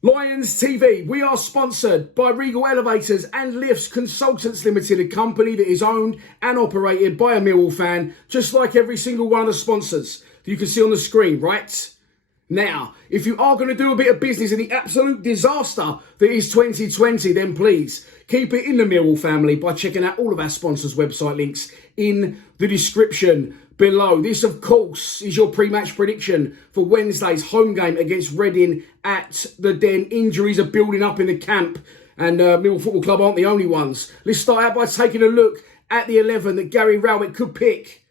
Lions TV, we are sponsored by Regal Elevators and Lifts Consultants Limited, a company that is owned and operated by a Millwall fan, just like every single one of the sponsors that you can see on the screen, right? Now, if you are going to do a bit of business in the absolute disaster that is 2020, then please keep it in the Millwall family by checking out all of our sponsors' website links in the description below. This, of course, is your pre-match prediction for Wednesday's home game against Reading at the Den. Injuries are building up in the camp, and Millwall Football Club aren't the only ones. Let's start out by taking a look at the 11 that Gary Rowett could pick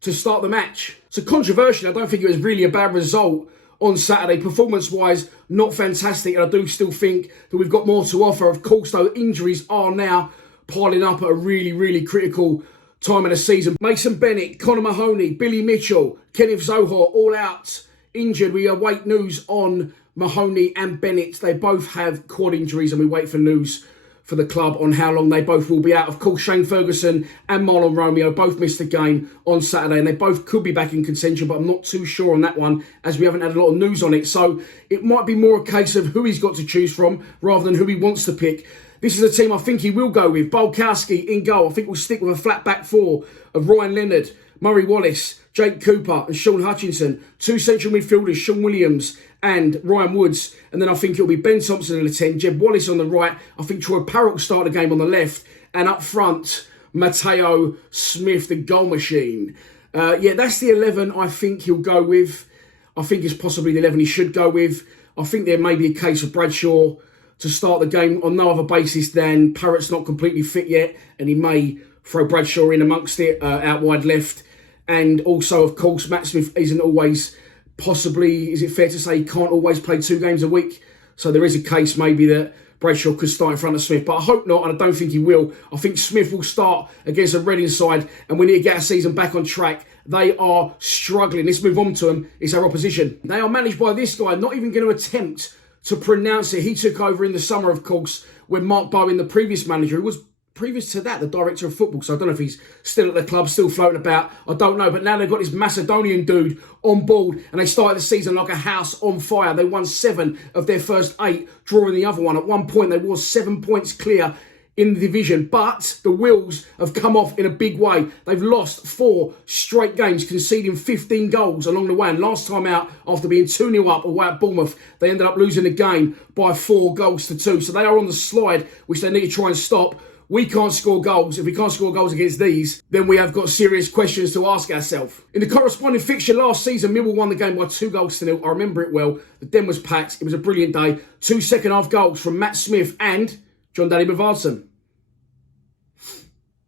to start the match. So controversially, I don't think it was really a bad result on Saturday. Performance-wise, not fantastic, and I do still think that we've got more to offer. Of course, though, injuries are now piling up at a really, really critical time of the season. Mason Bennett, Connor Mahoney, Billy Mitchell, Kenneth Zohor, all out injured. We await news on Mahoney and Bennett. They both have quad injuries, and we wait for news for the club on how long they both will be out. Of course, Shane Ferguson and Marlon Romeo both missed the game on Saturday, and they both could be back in contention, but I'm not too sure on that one, as we haven't had a lot of news on it. So it might be more a case of who he's got to choose from rather than who he wants to pick. This is a team I think he will go with. Bulkowski in goal. I think we'll stick with a flat back four of Ryan Leonard, Murray Wallace, Jake Cooper and Sean Hutchinson. Two central midfielders, Sean Williams and Ryan Woods. And then I think it'll be Ben Thompson in the 10, Jeb Wallace on the right. I think Troy Parrott will start the game on the left. And up front, Matteo Smith, the goal machine. Yeah, that's the 11 I think he'll go with. I think it's possibly the 11 he should go with. I think there may be a case of Bradshaw to start the game on no other basis than Parrott's not completely fit yet, and he may throw Bradshaw in amongst it, out wide left. And also, of course, Matt Smith isn't always, possibly, is it fair to say, he can't always play 2 games a week? So there is a case maybe that Bradshaw could start in front of Smith, but I hope not, and I don't think he will. I think Smith will start against a Reading side, and we need to get our season back on track. They are struggling. Let's move on to them. It's our opposition. They are managed by this guy, not even going to attempt to pronounce it. He took over in the summer, of course, when Mark Bowen, the previous manager, who was previous to that the director of football, so I don't know if he's still at the club, still floating about, I don't know, but now they've got this Macedonian dude on board, and they started the season like a house on fire. They won 7 of their first 8, drawing the other one. At one point, they were 7 points clear in the division, but the wheels have come off in a big way. They've lost 4 straight games, conceding 15 goals along the way. And last time out, after being 2-0 up away at Bournemouth, they ended up losing the game by 4 goals to 2. So they are on the slide, which they need to try and stop. We can't score goals. If we can't score goals against these, then we have got serious questions to ask ourselves. In the corresponding fixture last season, Millwall won the game by 2-0. I remember it well. The den was packed. It was a brilliant day. 2 second-half goals from Matt Smith and John Danny Bavardson.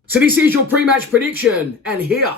So this is your pre-match prediction, and here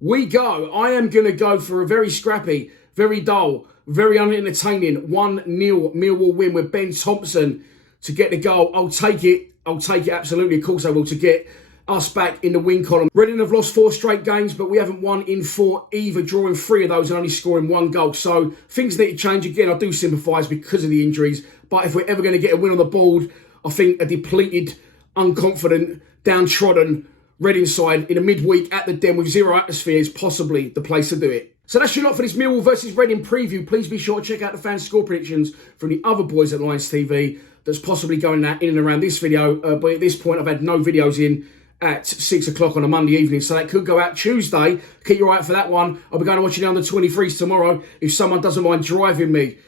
we go. I am going to go for a very scrappy, very dull, very unentertaining 1-0 Millwall win with Ben Thompson to get the goal. I'll take it absolutely, of course I will, to get us back in the win column. Reading have lost 4 straight games, but we haven't won in 4 either, drawing 3 of those and only scoring 1 goal. So things need to change. Again, I do sympathise because of the injuries, but if we're ever going to get a win on the board, I think a depleted, unconfident, downtrodden Reading side in a midweek at the Den with 0 atmosphere is possibly the place to do it. So that's your lot for this Millwall versus Reading preview. Please be sure to check out the fan score predictions from the other boys at Lions TV that's possibly going in and around this video. But at this point, I've had no videos in at 6 o'clock on a Monday evening, so that could go out Tuesday. Keep your eye out for that one. I'll be going to watch it on the 23s tomorrow if someone doesn't mind driving me.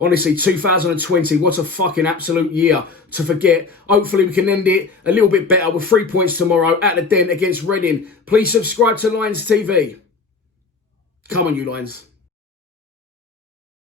Honestly, 2020, what a fucking absolute year to forget. Hopefully we can end it a little bit better with 3 points tomorrow at the Den against Reading. Please subscribe to Lions TV. Come on, you Lions.